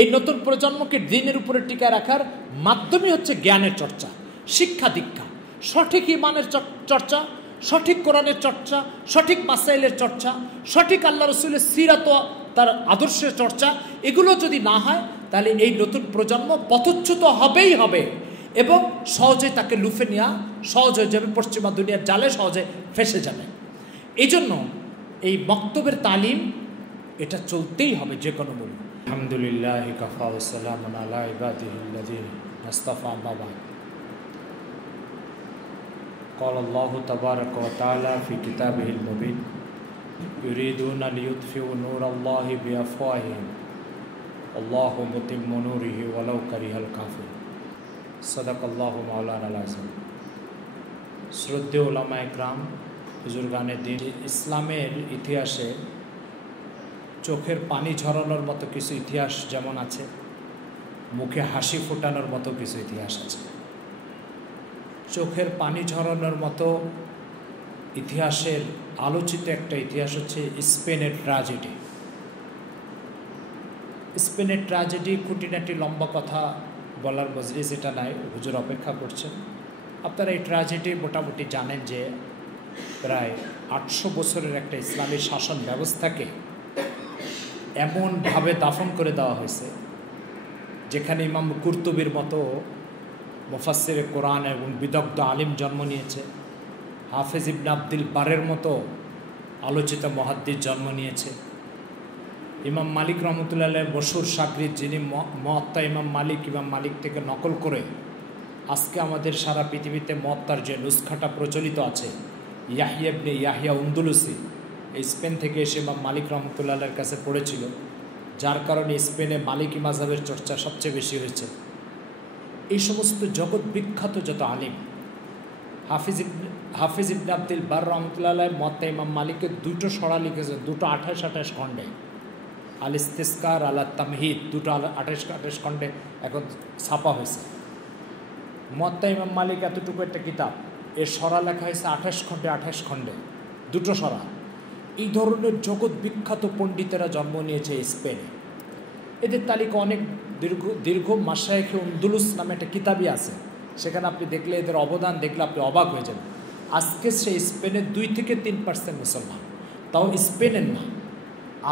এই নতুন প্রজন্মকে দিনের উপরে টিকায় রাখার মাধ্যমই হচ্ছে জ্ঞানের চর্চা, শিক্ষা দীক্ষা, সঠিক ইমানের চর্চা, সঠিক কোরআনের চর্চা, সঠিক মাসাইলের চর্চা, সঠিক আল্লাহ রসুলের সিরাত তার আদর্শের চর্চা। এগুলো যদি না হয় তাহলে এই নতুন প্রজন্ম পথচ্যুত হবেই হবে এবং সহজে তাকে লুফে নেওয়া সহজ হয়ে যাবে, পশ্চিমা দুনিয়ার জালে সহজে ফেসে যাবে। এই জন্য এই বক্তব্যের তালিম এটা চলতেই হবে যে কোনো মূল্য। আলহামদুলিল্লাহ কাফা ওয়া সালামুন আলা ইবাদিহিল্লাযিনা ইসতাফা আম্মা বা'দ। قال الله تبارك وتعالى في كتابه المبين يريدون ليطفئوا نور الله بأفواههم والله متم نوره ولو كره الكافرون صدق الله مولانا العظيم। শ্রদ্ধেয় উলামা ইকরাম, বুজুর্গানে দ্বীন, ইসলামের ইতিহাসে চোখের পানি ঝরানোর মতো কিছু ইতিহাস যেমন আছে, মুখে হাসি ফোটানোর মতো কিছু ইতিহাস আছে। চোখের পানি ঝরানোর মতো ইতিহাসের আলোচিত একটা ইতিহাস হচ্ছে স্পেনের ট্র্যাজেডি। স্পেনের ট্র্যাজেডি খুঁটিনাটি লম্বা কথা বলার মজলিস এটা নাই, হুজুর অপেক্ষা করছেন। আপনারা এই ট্র্যাজেডি মোটামুটি জানেন যে প্রায় 800 বছরের একটা ইসলামী শাসন ব্যবস্থাকে এমনভাবে দাফন করে দেওয়া হয়েছে যেখানে ইমাম কুরতুবির মতো মুফাসসিরে কোরআন এবং বিদগ্ধ আলিম জন্ম নিয়েছে, হাফেজ ইবনে আব্দুল বারের মতো আলোচিত মুহাদ্দিস জন্ম নিয়েছে, ইমাম মালিক রহমতুল্লাহ মশহুর শাগরিদ যিনি মুয়াত্তা ইমাম মালিক থেকে নকল করে আজকে আমাদের সারা পৃথিবীতে মুয়াত্তার যে নুসখাটা প্রচলিত আছে, ইয়াহইয়া ইবনে ইয়াহইয়া উন্দুলুসি এই স্পেন থেকে এসে ইমাম মালিক রহমতুল্লাহর কাছে পড়েছিল, যার কারণে স্পেনে মালিকি মাযহাবের চর্চা সবচেয়ে বেশি হয়েছে। এই সমস্ত জগৎ বিখ্যাত যত আলিম, হাফিজ ইবনে আব্দুল বার রহমতুল্লাহ মুয়াত্তা ইমাম মালিকের 2টো সরা লিখেছে, 2টো 28 খণ্ডে, আল ইস্তিসকার আল তামহিদ, 2টো 28 খণ্ডে এখন ছাপা হয়েছে। মুয়াত্তা ইমাম মালিক এতটুকু একটা কিতাব, এর সরা লেখা হয়েছে 28 খণ্ডে 2টো সরা। এই ধরনের জগৎ বিখ্যাত পণ্ডিতেরা জন্ম নিয়েছে স্পেনে। এদের তালিকা অনেক দীর্ঘ। মাশায়েখে উন্দুলুস নামে একটা কিতাবই আছে, সেখানে আপনি দেখলে এদের অবদান দেখলে আপনি অবাক হয়ে যাবেন। আজকে সেই স্পেনের 2 থেকে 3% মুসলমান, তাও স্পেনের না,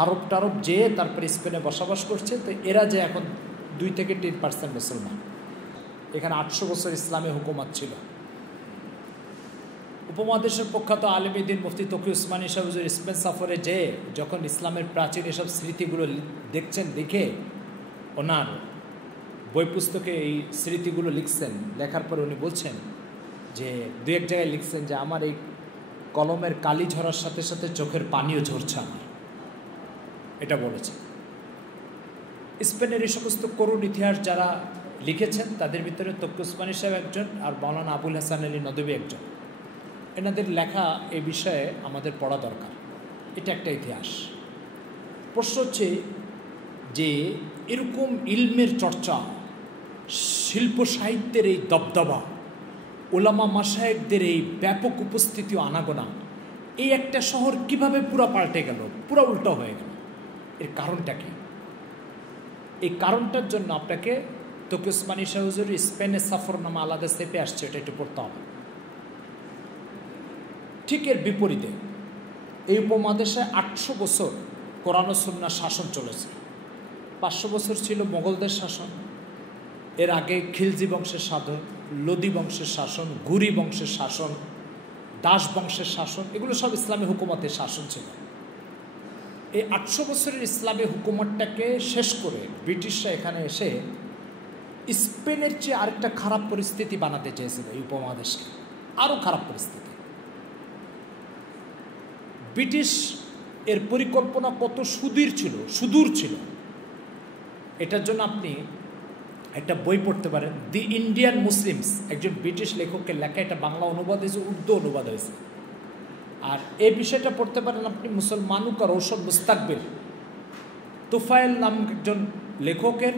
আরব টারব যেয়ে তারপরে স্পেনে বসবাস করছে। তো এরা যে এখন 2 থেকে 3% মুসলমান। এখানে 800 বছর ইসলামী হুকুমত ছিল। উপমহাদেশের প্রখ্যাত আলেম দ্বীন মুফতি তকি উসমানী সাহেব হুজুর স্পেন সফরে যেয়ে যখন ইসলামের প্রাচীন এসব স্মৃতিগুলো দেখছেন, দেখে ওনার বই পুস্তকে এই স্মৃতিগুলো লিখছেন। লেখার পরে উনি বলছেন যে 2-1 জায়গায় লিখছেন যে আমার এই কলমের কালি ঝরার সাথে সাথে চোখের পানিও ঝরছে আমার, এটা বলেছে। স্পেনের এই সমস্ত করুণ ইতিহাস যারা লিখেছেন তাদের ভিতরে তকি উসমানী সাহেব একজন, আর মাওলানা আবুল হাসান আলী নদভী একজন। এনাদের লেখা এই বিষয়ে আমাদের পড়া দরকার। এটা একটা ইতিহাস। প্রশ্ন হচ্ছে যে এরকম ইলমের চর্চা, শিল্প সাহিত্যের এই দবদবা, ওলামা মাশায়েখদের এই ব্যাপক উপস্থিতি ও আনাগোনা, এই একটা শহর কিভাবে পুরো পাল্টে গেল, পুরো উল্টো হয়ে গেল? এর কারণটা কি? এই কারণটার জন্য আপনাকে তকি উসমানী সাহেব হুজুর স্পেনের সফরনামা আলাদা চেপে আসছে, এটা একটু পড়তে হবে। ঠিক এর বিপরীতে এই উপমহাদেশে 800 বছর কোরআন ও সুন্নাহর শাসন চলেছে। 500 বছর ছিল মোগলদের শাসন, এর আগে খিলজি বংশের শাসন, লোদি বংশের শাসন, ঘুরি বংশের শাসন, দাস বংশের শাসন, এগুলো সব ইসলামী হুকুমতের শাসন ছিল। এই 800 বছরের ইসলামী হুকুমতটাকে শেষ করে ব্রিটিশরা এখানে এসে স্পেনের চেয়ে আরেকটা খারাপ পরিস্থিতি বানাতে চেয়েছিল এই উপমহাদেশকে, আরও খারাপ পরিস্থিতি। ব্রিটিশ এর পরিকল্পনা কত সুদূর ছিল। এটার জন্য আপনি একটা বই পড়তে পারেন, দি ইন্ডিয়ান মুসলিমস, একজন ব্রিটিশ লেখকের লেখা, এটা বাংলা অনুবাদ হয়েছে, উর্দু অনুবাদ হয়েছে। আর এই বিষয়টা পড়তে পারেন আপনি মুসলমানু কা রৌশন মুস্তাকবিল, তুফাইল নামক একজন লেখকের,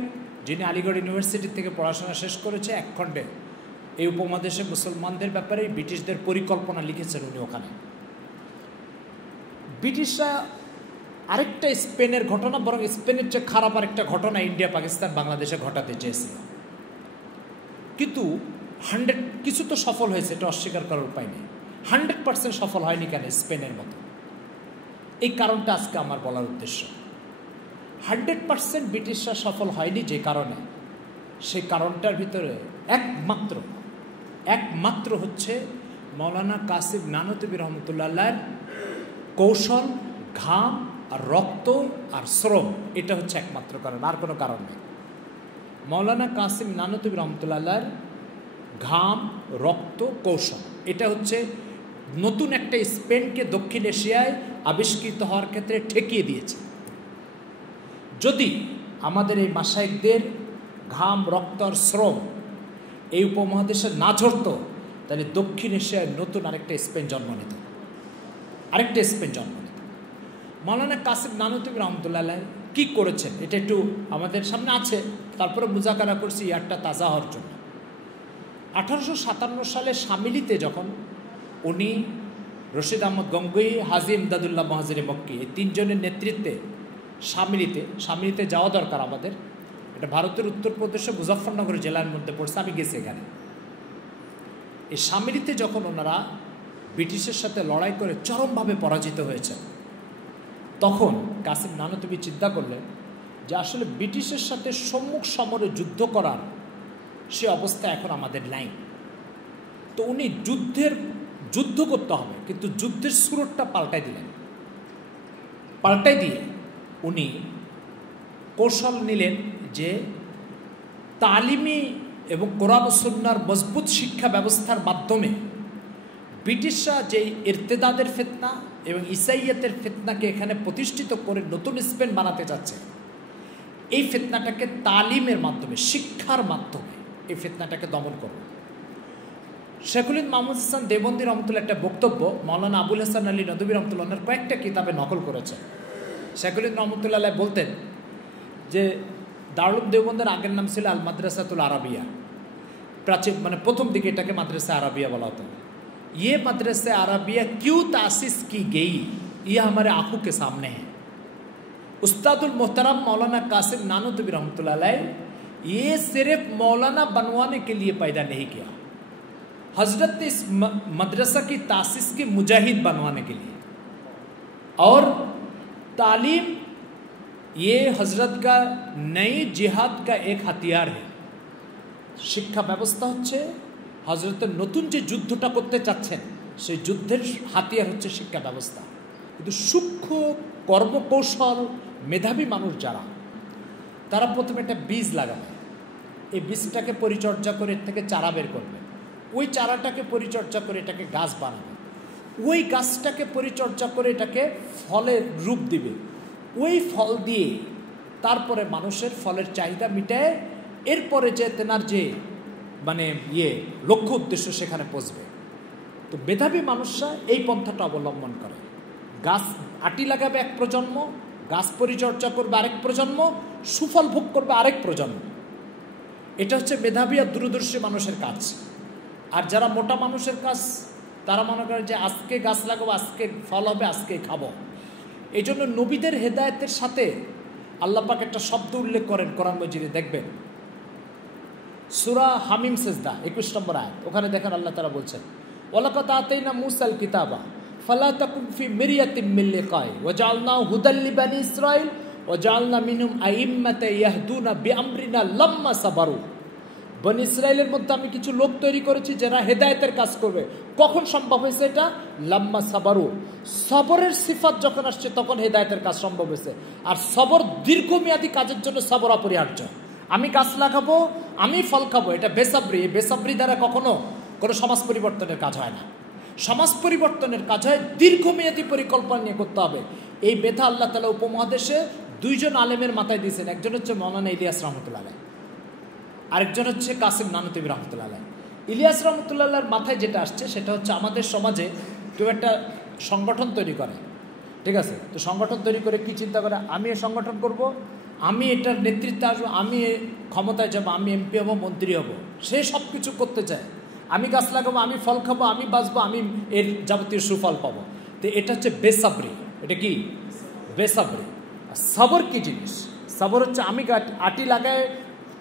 যিনি আলিগড় ইউনিভার্সিটি থেকে পড়াশোনা শেষ করেছে। 1 খণ্ডে এই উপমহাদেশে মুসলমানদের ব্যাপারে ব্রিটিশদের পরিকল্পনা লিখেছেন উনি ওখানে। ব্রিটিশরা আরেকটা স্পেনের ঘটনা, বরং স্পেনের চেয়ে খারাপ আরেকটা ঘটনা ইন্ডিয়া পাকিস্তান বাংলাদেশে ঘটাতে চেয়েছিল, কিন্তু কিছু তো সফল হয়েছে, এটা অস্বীকার করার উপায় নেই। 100% সফল হয়নি কেন স্পেনের মতো? এই কারণটা আজকে আমার বলার উদ্দেশ্য। 100% ব্রিটিশরা সফল হয়নি যে কারণে, সেই কারণটার ভিতরে একমাত্র হচ্ছে মৌলানা কাসিম নানতুবি রহমতুল্লাহর কৌশল, ঘাম আর রক্ত আর শ্রম, এটা হচ্ছে একমাত্র কারণ, আর কোনো কারণ নেই। মৌলানা কাসিম নানতুবি রহমতুল্লাহর ঘাম, রক্ত, কৌশল, এটা হচ্ছে নতুন একটা স্পেনকে দক্ষিণ এশিয়ায় আবিষ্কৃত হওয়ার ক্ষেত্রে ঠেকিয়ে দিয়েছে। যদি আমাদের এই মাশায়েখদের ঘাম, রক্ত আর শ্রম এই উপমহাদেশে না ঝরত, তাহলে দক্ষিণ এশিয়ায় নতুন আরেকটা স্পেন জন্ম নিত। মৌলানা কাসিম নানতুবি রহমতুল্লাহ কী করেছেন এটা একটু আমাদের সামনে আছে, তারপরে মুজাকারা করছি ইয়ারটা তাজা হওয়ার জন্য। 1857 সালে শামিলিতে যখন উনি রশিদ আহমদ গঙ্গুই, হাজি ইমদাদুল্লাহ মহাজিরে মক্কি, এই তিনজনের নেতৃত্বে শামিলিতে যাওয়া দরকার আমাদের। এটা ভারতের উত্তরপ্রদেশে মুজফ্ফরনগর জেলার মধ্যে পড়ছে, আমি গেছি এখানে। এই শামিলিতে যখন ওনারা ব্রিটিশের সাথে লড়াই করে চরমভাবে পরাজিত হয়েছে, তখন কাসিম নানতুবি চিন্তা করলেন যে আসলে ব্রিটিশের সাথে সম্মুখ সমরে যুদ্ধ করার সে অবস্থা এখন আমাদের নাই। তো উনি যুদ্ধ করতে হবে, কিন্তু যুদ্ধের সুরটা পাল্টাই দিয়ে উনি কৌশল নিলেন যে তালিমি এবং কোরআন ও সুন্নাহর মজবুত শিক্ষা ব্যবস্থার মাধ্যমে ব্রিটিশরা যেই ইরতেদাদের ফিতনা এবং ইসাইয়াতের ফিতনাকে এখানে প্রতিষ্ঠিত করে নতুন স্পেন বানাতে যাচ্ছে, এই ফিতনাটাকে তালিমের মাধ্যমে, শিক্ষার মাধ্যমে এই ফিতনাটাকে দমন করবে। শেখুল হিন্দ মাহমুদ হাসান দেওবন্দি রহমতুল্লাহ একটা বক্তব্য মৌলানা আবুল হাসান আলী নদভী রহমতুল্লাহর কয়েকটা কিতাবে নকল করেছে। শেখুল হিন্দ রহমতুল্লাহ বলতেন যে দারুল দেওবন্দের আগের নাম ছিল আল মাদ্রাসাতুল আরাবিয়া, প্রাচীন মানে প্রথম দিকে এটাকে মাদ্রাসা আরাবিয়া বলা হতো। ये मदरसा अरबिया क्यों तासीस की गई, ये हमारे आंखों के सामने है। उस्तादुल मोहतरम मौलाना कासिम नानतुबी रहमतुल्लाह अलैह ये सिर्फ मौलाना बनवाने के लिए पैदा नहीं किया, हजरत ने इस मदरसा की तासीस के मुजाहिद बनवाने के लिए, और तालीम ये हजरत का नई जिहाद का एक हथियार है। शिक्षा व्यवस्था হচ্ছে হজরতের নতুন যে যুদ্ধটা করতে চাচ্ছেন সেই যুদ্ধের হাতিয়ার হচ্ছে শিক্ষা ব্যবস্থা। কিন্তু সূক্ষ্ম কর্মকৌশল মেধাবী মানুষ যারা, তারা প্রথমে একটা বীজ লাগাবে, এই বীজটাকে পরিচর্যা করে এর থেকে চারা বের করবে, ওই চারাটাকে পরিচর্যা করে এটাকে গাছ বানাবে, ওই গাছটাকে পরিচর্যা করে এটাকে ফলের রূপ দিবে, ওই ফল দিয়ে তারপরে মানুষের ফলের চাহিদা মিটায়, এরপরে যে তেনার যে মানে লক্ষ্য উদ্দেশ্য সেখানে পৌঁছবে। তো মেধাবী মানুষরা এই পন্থাটা অবলম্বন করে, গাছ আটি লাগাবে এক প্রজন্ম, গাছ পরিচর্যা করবে আরেক প্রজন্ম, সুফল ভোগ করবে আরেক প্রজন্ম। এটা হচ্ছে মেধাবী আর দূরদর্শী মানুষের কাজ। আর যারা মোটা মানুষের কাজ, তারা মনে করে যে আজকে গাছ লাগাবো, আজকে ফল হবে, আজকে খাবো। এই জন্য নবীদের হেদায়েতের সাথে আল্লাহ পাক একটা শব্দ উল্লেখ করেন কোরআন মজিদে, দেখবেন সূরা হামিম সিজদা 21 নম্বর আয়াত, ওখানে দেখেন আল্লাহ তাআলা বলছেন ওয়ালাকাদ আতাইনা মুসাল কিতাবা ফালা তাকুন ফি মিরয়াতিম মিন লিকাই ওয়াজআলনাহু হুদাল লিবানি ইসরাঈল ওয়াজআলনা মিনহুম আইম্মাতান ইয়াহদুনা বিআমরিনা লাম্মা সাবারু। বনি ইসরাইলের মধ্যে আমি কিছু লোক তৈরি করেছি যারা হেদায়েতের কাজ করবে। কখন সম্ভব হয়েছে এটা? লাম্মা সাবারু, সবরের সিফাত যখন আসছে তখন হেদায়েতের কাজ সম্ভব হয়েছে। আর সবর দীর্ঘমেয়াদী কাজের জন্য সবর অপরিহার্য। আমি গাছ লাগাবো, আমি ফল খাবো, এটা বেসাবরি। এই বেসাবরি দ্বারা কখনো কোনো সমাজ পরিবর্তনের কাজ হয় না। সমাজ পরিবর্তনের কাজ হয় দীর্ঘমেয়াদী পরিকল্পনা নিয়ে করতে হবে। এই বেথা আল্লাহ তাআলা উপমহাদেশে দুইজন আলেমের মাথায় দিয়েছেন, একজন হচ্ছে মৌলানা ইলিয়াস রহমতুল্লাহ আলাইহ, আরেকজন হচ্ছে কাসিম নানতুবি রহমতুল্লাহ আলাইহ। ইলিয়াস রহমতুল্লাহর মাথায় যেটা আসছে সেটা হচ্ছে আমাদের সমাজে কেউ একটা সংগঠন তৈরি করে, ঠিক আছে? তো সংগঠন তৈরি করে কি চিন্তা করে, আমি এ সংগঠন করব, আমি এটার নেতৃত্বে আসবো, আমি ক্ষমতায় যাবো, আমি এমপি হব, মন্ত্রী হব। সে সব কিছু করতে চায়। আমি গাছ লাগাবো, আমি ফল খাবো, আমি বাঁচবো, আমি এর যাবতীয় সুফল পাবো। তো এটা হচ্ছে বেসাবরি। এটা কি বেসাবরি। সবর কি জিনিস? সবর হচ্ছে আমি আটি লাগায়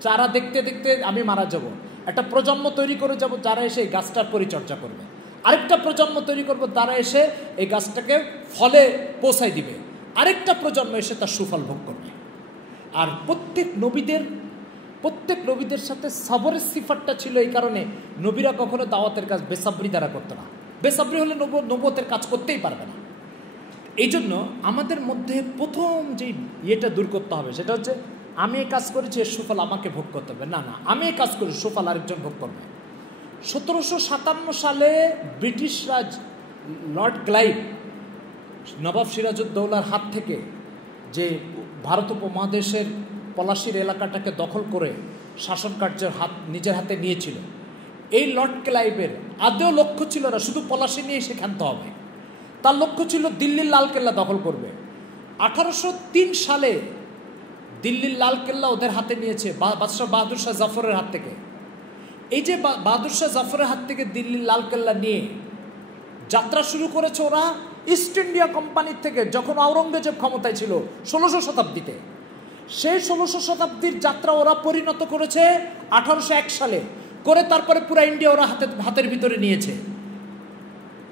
চারা দেখতে দেখতে আমি মারা যাব, একটা প্রজন্ম তৈরি করে যাব যারা এসে এই গাছটার পরিচর্যা করবে, আরেকটা প্রজন্ম তৈরি করবো তারা এসে এই গাছটাকে ফলে পৌঁছায় দিবে, আরেকটা প্রজন্ম এসে তার সুফল ভোগ করবে। আর প্রত্যেক নবীদের সাথে সবরের সিফাতটা ছিল। এই কারণে নবীরা কখনো দাওয়াতের কাজ বেসাবরি দ্বারা করতো না। বেসাবরি হলে নবুয়তের কাজ করতেই পারবে না। এই জন্য আমাদের মধ্যে প্রথম যে ইয়েটা দূর করতে হবে সেটা হচ্ছে আমি এই কাজ করেছি, এর সুফল আমাকে ভোগ করতে হবে না, আমি এই কাজ করি, সুফল আরেকজন ভোগ করবে। 1757 সালে ব্রিটিশ রাজ লর্ড ক্লাইভ নবাব সিরাজউদ্দৌলার হাত থেকে যে ভারত উপমহাদেশের পলাশির এলাকাটাকে দখল করে শাসন কার্যের নিজের হাতে নিয়েছিল, এই লর্ড ক্লাইভের আদৌ লক্ষ্য ছিল না শুধু পলাশি নিয়ে সে ক্ষান্ত হবে, তার লক্ষ্য ছিল দিল্লির লালকেল্লা দখল করবে। 1803 সালে দিল্লির লালকেল্লা ওদের হাতে নিয়েছে বাদশাহ বাহাদুর শাহ জাফরের হাত থেকে। এই যে বাহাদুর শাহ জাফরের হাত থেকে দিল্লির লালকেল্লা নিয়ে যাত্রা শুরু করেছে ওরা ইস্ট ইন্ডিয়া কোম্পানির থেকে, যখন আওরঙ্গজেব ক্ষমতায় ছিল 1600 শতাব্দীতে। সেই 1600 শতাব্দীর যাত্রা ওরা পরিণত করেছে 1801 সালে করে, তারপরে পুরো ইন্ডিয়া ওরা হাতের ভিতরে নিয়েছে।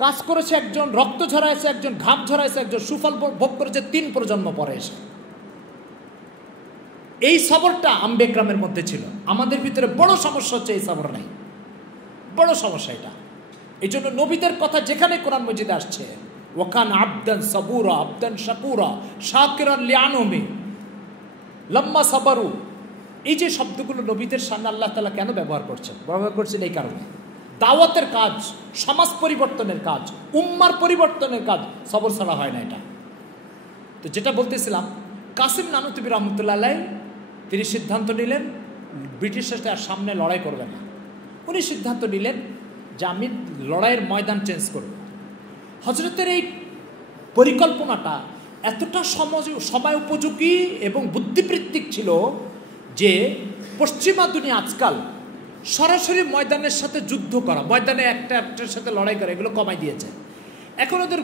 কাজ করেছে একজন, রক্ত ঝরাইছে একজন, ঘাম ঝরাইছে একজন, সুফল ভোগ করেছে 3 প্রজন্ম পরে এসে। এই সবরটা আম্বেকরামের মধ্যে ছিল। আমাদের ভিতরে বড় সমস্যা হচ্ছে এই সবর নাই, বড় সমস্যা এটা। এই জন্য নবীদের কথা যেখানে কোরআন মজিদে আসছে, ওয়াকান আবদান সাবুরা আবদান শাকুরা শাকিরান লিআনুমি লম্মা সাবারু, এই যে শব্দগুলো নবীদের সামনে আল্লাহ তাআলা কেন ব্যবহার করছেন এই কারণে দাওয়াতের কাজ, সমাজ পরিবর্তনের কাজ, উম্মার পরিবর্তনের কাজ সবর ছাড়া হয় না এটা। তো যেটা বলতেছিলাম, কাসিম নানুতুবি রহমতুল্লাহ আলাইহি তিনি সিদ্ধান্ত নিলেন ব্রিটিশের সামনে লড়াই করবে না। উনি সিদ্ধান্ত নিলেন যে আমি লড়াইয়ের ময়দান চেঞ্জ করব। হযরতের এই পরিকল্পনাটা এতটা সময় উপযোগী এবং বুদ্ধিবৃত্তিক ছিল যে পশ্চিমা দুনিয়া আজকাল সরাসরি ময়দানের সাথে যুদ্ধ করা, ময়দানে একটার সাথে লড়াই করা, এগুলো কমাই দিয়েছে। এখন ওদের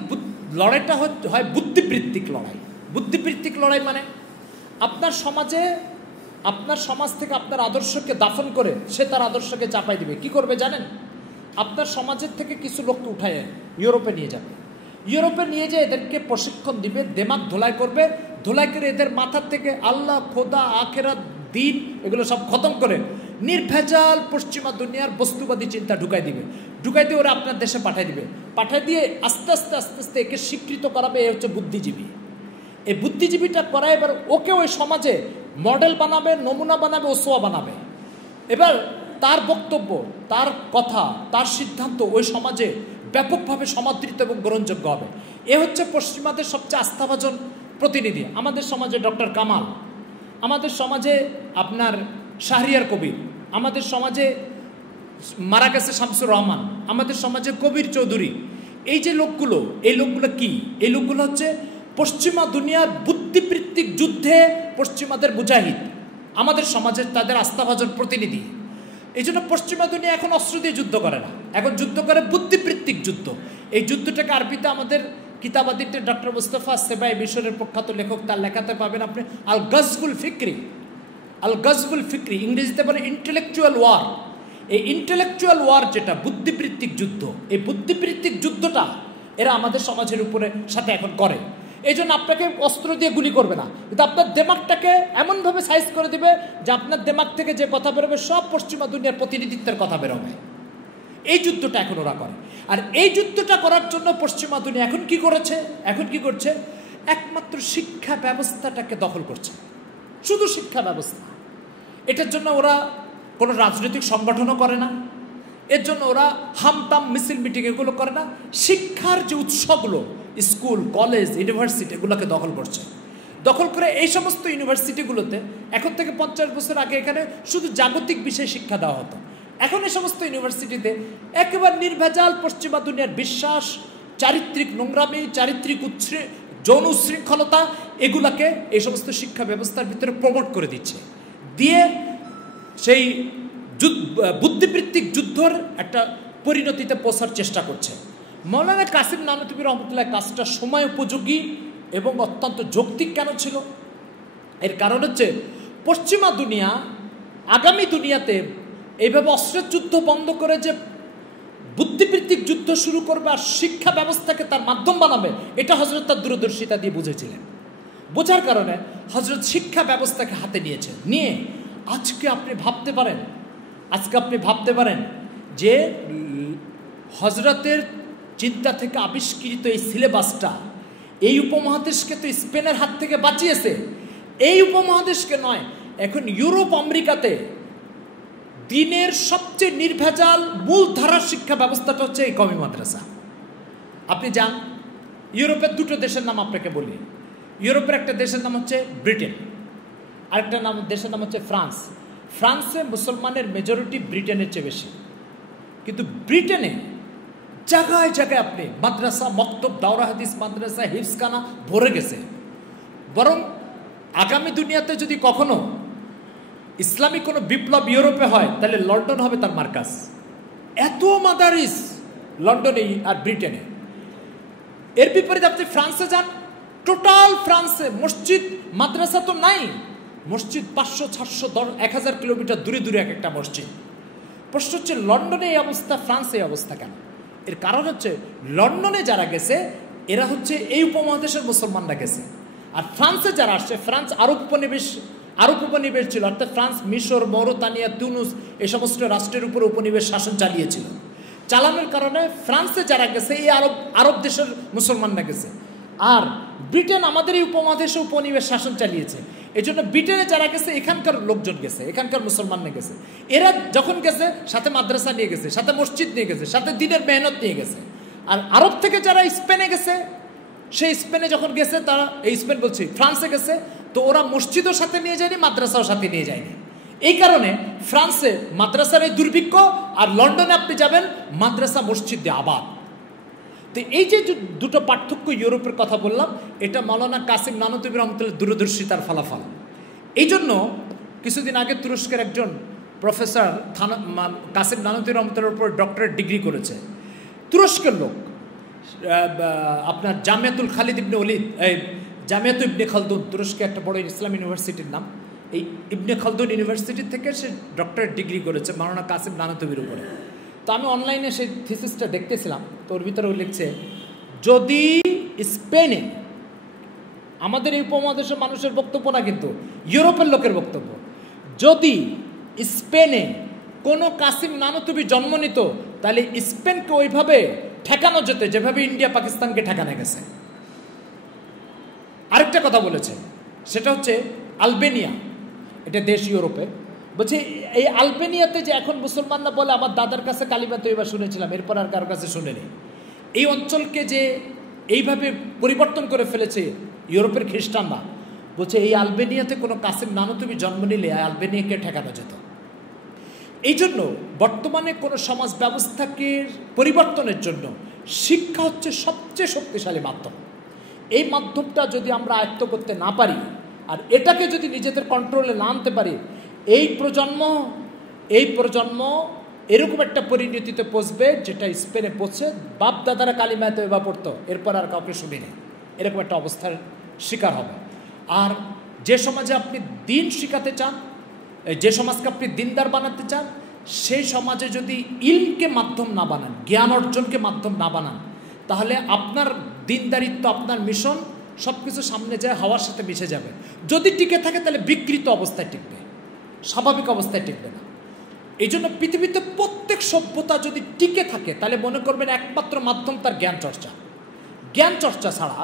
লড়াইটা হয় বুদ্ধিবৃত্তিক লড়াই। বুদ্ধিবৃত্তিক লড়াই মানে আপনার সমাজ থেকে আপনার আদর্শকে দাফন করে সে তার আদর্শকে চাপাই দিবে। কি করবে জানেন? আপনার সমাজের থেকে কিছু লোককে উঠায় ইউরোপে নিয়ে যাবে, ইউরোপে নিয়ে যেয়ে এদেরকে প্রশিক্ষণ দিবে, দেমাগ ধোলাই করবে, ধোলাই করে এদের মাথার থেকে আল্লাহ, খোদা, আখেরাত, দিন এগুলো সব খতম করে নির্ভেজাল পশ্চিমা দুনিয়ার বস্তুবাদী চিন্তা ঢুকাই দিয়ে ওরা আপনার দেশে পাঠাই দিবে। পাঠাই দিয়ে আস্তে আস্তে একে স্বীকৃত করাবে। এ হচ্ছে বুদ্ধিজীবী। এই বুদ্ধিজীবীটা করা এবার ওকে ওই সমাজে মডেল বানাবে, নমুনা বানাবে, ওসোয়া বানাবে। এবার তার বক্তব্য, তার কথা, তার সিদ্ধান্ত ওই সমাজে ব্যাপকভাবে সমাদৃত এবং গ্রহণযোগ্য হবে। এ হচ্ছে পশ্চিমাদের সবচেয়ে আস্থাভাজন প্রতিনিধি। আমাদের সমাজে ডক্টর কামাল, আমাদের সমাজে আপনার শাহরিয়ার কবির, আমাদের সমাজে মারা গেছে শামসুর রহমান, আমাদের সমাজে কবির চৌধুরী। এই যে লোকগুলো, এই লোকগুলো কি? এই লোকগুলো হচ্ছে পশ্চিমা দুনিয়ার বুদ্ধিবৃত্তিক যুদ্ধে পশ্চিমাদের মুজাহিদ, আমাদের সমাজের তাদের আস্থাভাজন প্রতিনিধি। এই জন্য পশ্চিমা দুনিয়া এখন অস্ত্র দিয়ে যুদ্ধ করে না, এখন যুদ্ধ করে বুদ্ধিবৃত্তিক যুদ্ধ। এই যুদ্ধটাকে আরবিতে আমাদের কিতাবাদিতে ডক্টর মুস্তাফা সেবাই মিশরের প্রখ্যাত লেখক, তার লেখাতে পাবেন আপনি আল গজবুল ফিক্রি, ইংরেজিতে বলে ইন্টেলেকচুয়াল ওয়ার। এই ইন্টেলেকচুয়াল ওয়ার যেটা বুদ্ধিবৃত্তিক যুদ্ধ, এই বুদ্ধিবৃত্তিক যুদ্ধটা এরা আমাদের সমাজের উপরে সাথে এখন করে। এই জন্য আপনাকে অস্ত্র দিয়ে গুলি করবে না, কিন্তু আপনার দেমাগটাকে এমনভাবে সাইজ করে দিবে যে আপনার দেমাগ থেকে যে কথা বেরোবে সব পশ্চিমা দুনিয়ার প্রতিনিধিত্বের কথা বেরোবে। এই যুদ্ধটা এখন ওরা করে। আর এই যুদ্ধটা করার জন্য পশ্চিমা দুনিয়া এখন কি করছে? একমাত্র শিক্ষা ব্যবস্থাটাকে দখল করছে, শুধু শিক্ষা ব্যবস্থা। এটার জন্য ওরা কোনো রাজনৈতিক সংগঠনও করে না, এর জন্য ওরা হামতাম মিছিল মিটিং এগুলো করে না। শিক্ষার যে উৎসগুলো, স্কুল, কলেজ, ইউনিভার্সিটি, এগুলোকে দখল করছে। দখল করে এই সমস্ত ইউনিভার্সিটিগুলোতে এখন থেকে 50 বছর আগে এখানে শুধু জাগতিক বিষয়ে শিক্ষা দেওয়া হতো। এখন এই সমস্ত ইউনিভার্সিটিতে একেবারে নির্ভেজাল পশ্চিমা দুনিয়ার বিশ্বাস, চারিত্রিক নোংরামি, চারিত্রিক যৌন উচ্ছৃঙ্খলতা, এগুলাকে এই সমস্ত শিক্ষা ব্যবস্থার ভিতরে প্রমোট করে দিচ্ছে, দিয়ে সেই বুদ্ধিবৃত্তিক যুদ্ধর একটা পরিণতিতে পৌঁছার চেষ্টা করছে। মৌলানা কাসিম নানুতুবি রহমতুল্লাহ কাজটা সময় উপযোগী এবং অত্যন্ত যৌক্তিক কেন ছিল? এর কারণ হচ্ছে পশ্চিমা দুনিয়া আগামী দুনিয়াতে এইভাবে অস্ত্রের যুদ্ধ বন্ধ করে যে বুদ্ধিবৃত্তিক যুদ্ধ শুরু করবে আর শিক্ষা ব্যবস্থাকে তার মাধ্যম বানাবে, এটা হজরত তার দূরদর্শিতা দিয়ে বুঝেছিলেন। বোঝার কারণে হজরত শিক্ষা ব্যবস্থাকে হাতে নিয়েছেন। নিয়ে আজকে আপনি ভাবতে পারেন যে হজরতের চিন্তা থেকে আবিষ্কৃত এই সিলেবাসটা এই উপমহাদেশকে তো স্পেনের হাত থেকে বাঁচিয়েছে। এই উপমহাদেশকে নয়, এখন ইউরোপ আমেরিকাতে দিনের সবচেয়ে নির্ভেজাল মূলধারার শিক্ষা ব্যবস্থাটা হচ্ছে এই কওমি মাদ্রাসা। আপনি যান ইউরোপের দুটো দেশের নাম আপনাকে বলি। ইউরোপের একটা দেশের নাম হচ্ছে ব্রিটেন, আরেকটা দেশের নাম হচ্ছে ফ্রান্স। ফ্রান্সে মুসলমানের মেজরিটি ব্রিটেনের চেয়ে বেশি, কিন্তু ব্রিটেনে জায়গায় জায়গায় আপনি মাদ্রাসা, মক্তব, দাওরা হাদিস মাদ্রাসা, হিফজখানা ভরে গেছে। বরং আগামী দুনিয়াতে যদি কখনো ইসলামিক কোনো বিপ্লব ইউরোপে হয়, তাহলে লন্ডন হবে তার মার্কাজ। এত মাদারিস লন্ডনে আর ব্রিটেনে। এর বিপরীতে আপনি ফ্রান্সে যান, টোটাল ফ্রান্সে মসজিদ মাদ্রাসা তো নাই। মসজিদ 500, 600, 1000 কিলোমিটার দূরে দূরে এক একটা মসজিদ। প্রশ্ন হচ্ছে লন্ডনে এই অবস্থা, ফ্রান্সে এই অবস্থা কেন? এর কারণ হচ্ছে লন্ডনে যারা গেছে এরা হচ্ছে এই উপমহাদেশের মুসলমানরা গেছে, আর ফ্রান্সে যারা আসছে, ফ্রান্স আরব উপনিবেশ ছিল, অর্থাৎ ফ্রান্স মিশর, মৌরতানিয়া, তুনুস এই সমস্ত রাষ্ট্রের উপর উপনিবেশ শাসন চালিয়েছিল। চালানোর কারণে ফ্রান্সে যারা গেছে এই আরব দেশের মুসলমানরা গেছে, আর ব্রিটেন আমাদের এই উপমহাদেশে উপনিবেশ শাসন চালিয়েছে। এই জন্য ব্রিটেনে যারা গেছে এখানকার লোকজন গেছে, এখানকার মুসলমানরা গেছে। এরা যখন গেছে সাথে মাদ্রাসা নিয়ে গেছে, সাথে মসজিদ নিয়ে গেছে, সাথে দিনের মেহনত নিয়ে গেছে। আর আরব থেকে যারা স্পেনে গেছে, সেই স্পেনে যখন গেছে, তারা এই স্পেন বলছি ফ্রান্সে গেছে, তো ওরা মসজিদও সাথে নিয়ে যায়নি, মাদ্রাসাও সাথে নিয়ে যায়নি। এই কারণে ফ্রান্সে মাদ্রাসার এই দুর্ভিক্ষ, আর লন্ডনে আপনি যাবেন মাদ্রাসা মসজিদ দিয়ে আবাদ। তো এই যে দুটো পার্থক্য ইউরোপের কথা বললাম, এটা মাওলানা কাসিম নানুতুবি রহমতুল্লাহ দূরদর্শিতার ফলাফল। এই জন্য কিছুদিন আগে তুরস্কের একজন প্রফেসর কাসিম নানুতুবি রহমতুল্লাহর উপর ডক্টরেট ডিগ্রি করেছে, তুরস্কের লোক। আপনার জামিয়াতুল খালিদ ইবনে ওলিদ, জামিয়াত ইবনে খালদুন, তুরস্কে একটা বড় ইসলাম ইউনিভার্সিটির নাম। এই ইবনে খালদুন ইউনিভার্সিটি থেকে সে ডক্টরেট ডিগ্রি করেছে মাওলানা কাসিম নানুতুবির উপরে। তো আমি অনলাইনে সেই থিসিসটা দেখতেছিলাম, তো ওর ভিতরে লিখছে, যদি স্পেনে, আমাদের এই উপমহাদেশের মানুষের বক্তব্য না, কিন্তু ইউরোপের লোকের বক্তব্য, যদি স্পেনে কোনো কাসিম নানুতুবি জন্ম নিত, তাহলে স্পেনকে ওইভাবে ঠেকানো যেত যেভাবে ইন্ডিয়া পাকিস্তানকে ঠেকানো গেছে। আরেকটা কথা বলেছে, সেটা হচ্ছে আলবেনিয়া, এটা দেশ ইউরোপে। বলছে এই আলবেনিয়াতে যে এখন মুসলমানরা বলে, আমার দাদার কাছে কালিমা তৈবা শুনেছিলাম, এরপর আর কারোর কাছে শুনেনি। এই অঞ্চলকে যে এইভাবে পরিবর্তন করে ফেলেছে ইউরোপের খ্রিস্টানরা, বলছে এই আলবেনিয়াতে কোনো কাসিম নানুতুবি জন্ম নিলে আলবেনিয়াকে ঠেকানো যেত। এই জন্য বর্তমানে কোনো সমাজ ব্যবস্থাকে পরিবর্তনের জন্য শিক্ষা হচ্ছে সবচেয়ে শক্তিশালী মাধ্যম। এই মাধ্যমটা যদি আমরা আয়ত্ত করতে না পারি, আর এটাকে যদি নিজেদের কন্ট্রোলে না আনতে পারি, এই প্রজন্ম এরকম একটা পরিণতিতে পৌঁছবে, যেটা স্পেনে পৌঁছে বাপ দাদারা কালিমায় তওবা পড়তো, এরপর আর কাউকে শুনিনি, এরকম একটা অবস্থার শিকার হবে। আর যে সমাজে আপনি দিন শিখাতে চান, যে সমাজকে আপনি দিনদার বানাতে চান, সেই সমাজে যদি ইলমকে মাধ্যম না বানান, জ্ঞান অর্জনকে মাধ্যম না বানান, তাহলে আপনার দিনদারিত্ব, আপনার মিশন সব কিছু সামনে যায়, হাওয়ার সাথে মিশে যাবে। যদি টিকে থাকে তাহলে বিকৃত অবস্থায় টিকবে, স্বাভাবিক অবস্থায় টিকবে না। এই জন্য পৃথিবীতে প্রত্যেক সভ্যতা যদি টিকে থাকে, তাহলে মনে করবেন একমাত্র মাধ্যম তার জ্ঞান চর্চা। জ্ঞান চর্চা ছাড়া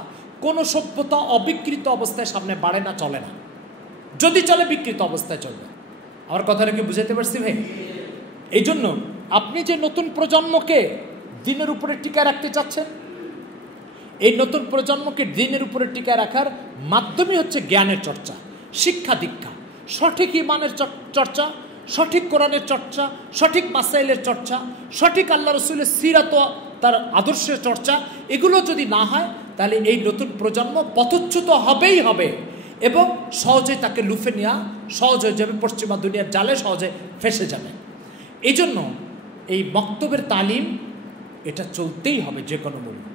কোনো সভ্যতা অবিকৃত অবস্থায় সামনে বাড়ে না, চলে না। যদি চলে বিকৃত অবস্থায় চলবে। আমার কথাটা কি বুঝাতে পারছি ভাই? এই জন্য আপনি যে নতুন প্রজন্মকে দিনের উপরে টিকা রাখতে চাচ্ছেন, এই নতুন প্রজন্মকে দিনের উপরে টিকা রাখার মাধ্যমই হচ্ছে জ্ঞানের চর্চা, শিক্ষা দীক্ষা, সঠিক ইমানের চর্চা, সঠিক কোরআনের চর্চা, সঠিক মাসাইলের চর্চা, সঠিক আল্লাহ রসুলের সিরাত, তার আদর্শের চর্চা। এগুলো যদি না হয়, তাহলে এই নতুন প্রজন্ম পথচ্যুত হবেই হবে, এবং সহজে তাকে লুফে নেওয়া সহজ হয়ে যাবে, পশ্চিমা দুনিয়ার জালে সহজে ফেসে যাবে। এই জন্য এই মক্তবের তালিম এটা চলতেই হবে যে কোনো মূল্যে।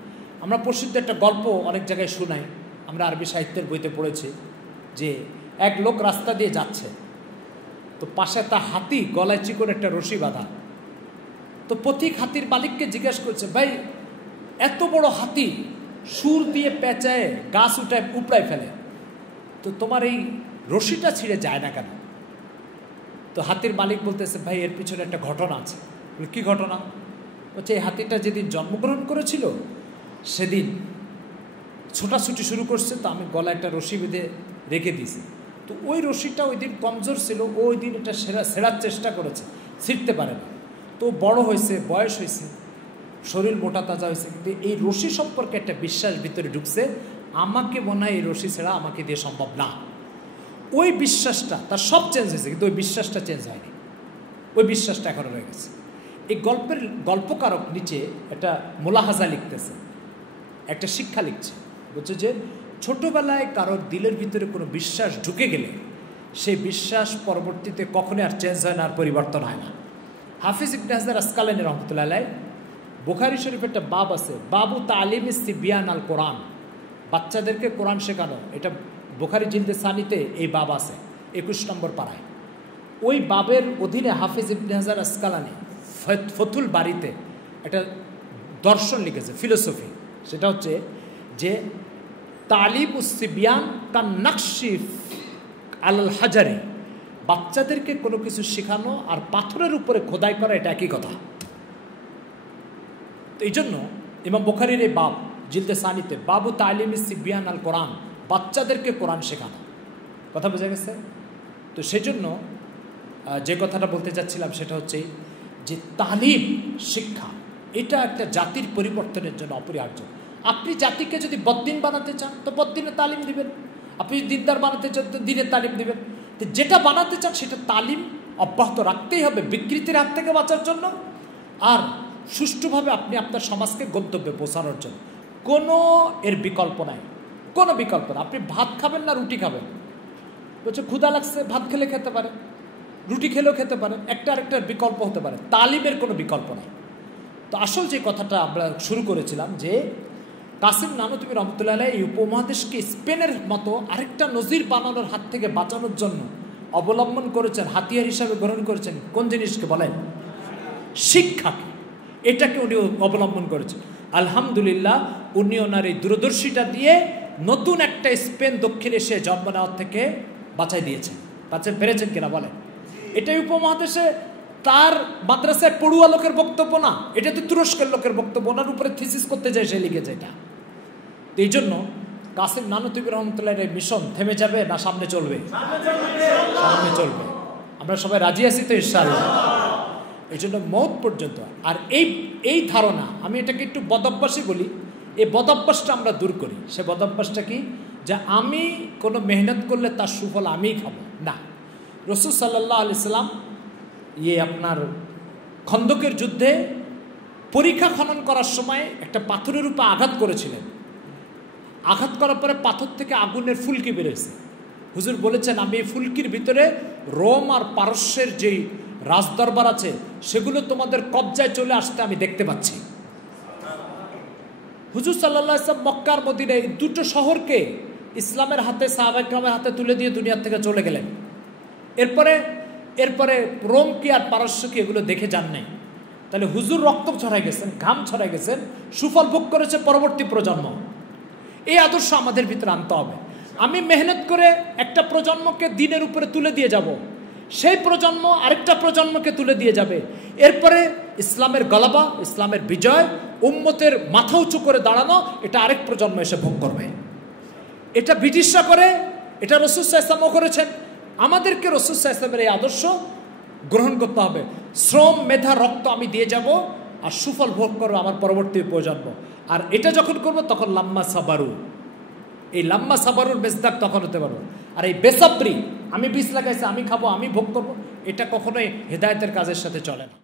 আমরা প্রসিদ্ধ একটা গল্প অনেক জায়গায় শোনাই, আমরা আরবি সাহিত্যের বইতে পড়েছি যে এক লোক রাস্তা দিয়ে যাচ্ছে, তো পাশে একটা হাতি গলায় চিকন একটা রশি বাঁধা। তো পথিক হাতির মালিককে জিজ্ঞাসা করছে, ভাই এত বড় হাতি সুর দিয়ে পেঁচায় গাছ উপড়ায় ফেলে, তো তোমার এই রশিটা ছিঁড়ে যায় না কেন? তো হাতির মালিক বলতেছে, ভাই এর পিছনে একটা ঘটনা আছে। কি ঘটনা? বলছে এই হাতিটা যেদিন জন্মগ্রহণ করেছিল সেদিন ছোটাছুটি শুরু করছে, তো আমি গলায় একটা রশি বেঁধে রেখে দিয়েছি। তো ওই রশিটা ওই দিন কমজোর ছিল, ওই দিন এটা ছেঁড়ার চেষ্টা করেছে, ছিঁড়তে পারে না। তো বড় হয়েছে, বয়স হয়েছে, শরীর মোটা তাজা হয়েছে, কিন্তু এই রশি সম্পর্কে একটা বিশ্বাস ভিতরে ঢুকছে, আমাকে মনে হয় এই রশি ছেঁড়া আমাকে দিয়ে সম্ভব না। ওই বিশ্বাসটা তার সব চেঞ্জ হয়েছে, কিন্তু ওই বিশ্বাসটা চেঞ্জ হয়নি, ওই বিশ্বাসটা এখনো রয়ে গেছে। এই গল্পের গল্পকারক নিচে একটা মোলাহাজা লিখতেছে, একটা শিক্ষা লিখছে। বলছে যে ছোটোবেলায় কারোর দিলের ভিতরে কোনো বিশ্বাস ঢুকে গেলে সেই বিশ্বাস পরবর্তীতে কখনোই আর চেঞ্জ হয় না, আর পরিবর্তন হয় না। হাফিজ ইবনে হাজার আসকালানী রহমতুল্লাহ আলাইহি বুখারী শরীফের একটা বাব আছে, বাবু তালিম সিবিয়ান আল কোরআন, বাচ্চাদেরকে কোরআন শেখানো। এটা বুখারী জিলদে সানিতে এই বাব আছে, 21 নম্বর পাড়ায়। ওই বাবের অধীনে হাফিজ ইবনে হাজার আসকালানী ফতুল বাড়িতে একটা দর্শন লিখেছে, ফিলোসফি। সেটা হচ্ছে যে তালিম সিবিয়ান কান নাকশি আল হাজারি, বাচ্চাদেরকে কোনো কিছু শেখানো আর পাথরের উপরে খোদাই করা এটা একই কথা। তো এই জন্য ইমাম বুখারীর এই বাব জিলদে সানিতে বাবু তালিম সিবিয়ান আল কোরআন, বাচ্চাদেরকে কোরআন শেখানো। কথা বোঝা গেছে? তো সেজন্য যে কথাটা বলতে চাচ্ছিলাম সেটা হচ্ছে যে তালিম, শিক্ষা, এটা একটা জাতির পরিবর্তনের জন্য অপরিহার্য। আপনি জাতিকে যদি বদ্দিন বানাতে চান তো বদ্দিনে তালিম দিবেন, আপনি যদি দিনদার বানাতে চান তো দিনের তালিম দিবেন। তো যেটা বানাতে চান সেটা তালিম অব্যাহত রাখতেই হবে বিকৃতির হাত থেকে বাঁচার জন্য, আর সুষ্ঠুভাবে আপনি আপনার সমাজকে গন্তব্যে পৌঁছানোর জন্য। কোনো এর বিকল্প নাই, কোনো বিকল্প না। আপনি ভাত খাবেন না রুটি খাবেন? বলছে ক্ষুধা লাগছে, ভাত খেলে খেতে পারে, রুটি খেলেও খেতে পারে, একটা আরেকটার বিকল্প হতে পারে, তালিমের কোনো বিকল্প নাই। তো আসল যে কথাটা আমরা শুরু করেছিলাম যে কাসিম নানুতুবি রহমতুল্লাহ আলাইহি এই উপমহাদেশকে স্পেনের মতো আরেকটা নজির বানানোর হাত থেকে বাঁচানোর জন্য অবলম্বন করেছেন, হাতিয়ার হিসাবে গ্রহণ করেছেন কোন জিনিসকে বলেন? শিক্ষাকে। এটাকে উনি অবলম্বন করেছেন। আলহামদুলিল্লাহ, উনি ওনার এই দূরদর্শিতা দিয়ে নতুন একটা স্পেন দক্ষিণ এশিয়ায় জন্ম নেওয়ার থেকে বাঁচাই দিয়েছেন। বাঁচাতে পেরেছেন কিনা বলেন? এটাই উপমহাদেশে তার মাদ্রাসায় পড়ুয়া লোকের বক্তব্য না, এটা তো তুরস্কের লোকের বক্তব্য, ওনার উপরে থিসিস করতে যায় সে লিখেছে এটা। তো এই জন্য কাসিম নানুতুবি রহমতুল্লাহের এই মিশন থেমে যাবে না সামনে চলবে? সামনে চলবে। আমরা সবাই রাজি আছি তো ইনশাআল্লাহ? এই জন্য মওত পর্যন্ত। আর এই ধারণা, আমি এটাকে একটু বদভ্যাসই বলি, এই বদভ্যাসটা আমরা দূর করি। সে বদভ্যাসটা কি? যে আমি কোনো মেহনত করলে তার সুফল আমিই খাবো না। রাসূল সাল্লাল্লাহু আলাইহি সাল্লাম আপনার খন্দকের যুদ্ধে পরীক্ষা খনন করার সময় একটা পাথরের উপর আঘাত করেছিলেন। আঘাত করার পরে পাথর থেকে আগুনের ফুলকি বেরোয়েছে। হুজুর বলেছেন, আমি এই ফুলকির ভিতরে রোম আর পারস্যের যেই রাজদরবার আছে সেগুলো তোমাদের কবজায় চলে আসতে আমি দেখতে পাচ্ছি। হুজুর সাল্লাল্লাহু আলাইহি ওয়াসাল্লাম মক্কার মদিনায় দুটো শহরকে ইসলামের হাতে, সাহাবায়ে কেরামের হাতে তুলে দিয়ে দুনিয়া থেকে চলে গেলেন। এরপরে রোম কি আর পারস্য কি এগুলো দেখে যান নাই। তাহলে হুজুর রক্ত ছড়াই গেছেন, ঘাম ছড়াই গেছেন, সুফল ভোগ করেছে পরবর্তী প্রজন্ম। এই আদর্শ আমাদের ভিতরে আনতে হবে। আমি মেহনত করে একটা প্রজন্মকে দিনের উপরে তুলে দিয়ে যাব, সেই প্রজন্ম আরেকটা প্রজন্মকে তুলে দিয়ে যাবে। এরপরে ইসলামের গলাবা, ইসলামের বিজয়, উম্মতের মাথা উঁচু করে দাঁড়ানো, এটা আরেক প্রজন্ম এসে ভোগ করবে। এটা ব্রিটিশরা করে, এটা রাসূল সাল্লাল্লাহু আলাইহি ওয়াসাল্লাম করেছেন। আমাদেরকে রাসূল সাল্লাল্লাহু আলাইহি ওয়াসাল্লামের এই আদর্শ গ্রহণ করতে হবে। শ্রম, মেধা, রক্ত আমি দিয়ে যাব, আর সুফল ভোগ করবো আমার পরবর্তী প্রজন্ম। আর এটা যখন করবো তখন লাম্মা সাবারু, এই লাম্মা সাবারুর মেজদাক তখন হতে পারবো। আর এই বেসাবরি, আমি বীজ লাগাইছি, আমি খাবো, আমি ভোগ করবো, এটা কখনোই হেদায়েতের কাজের সাথে চলে না।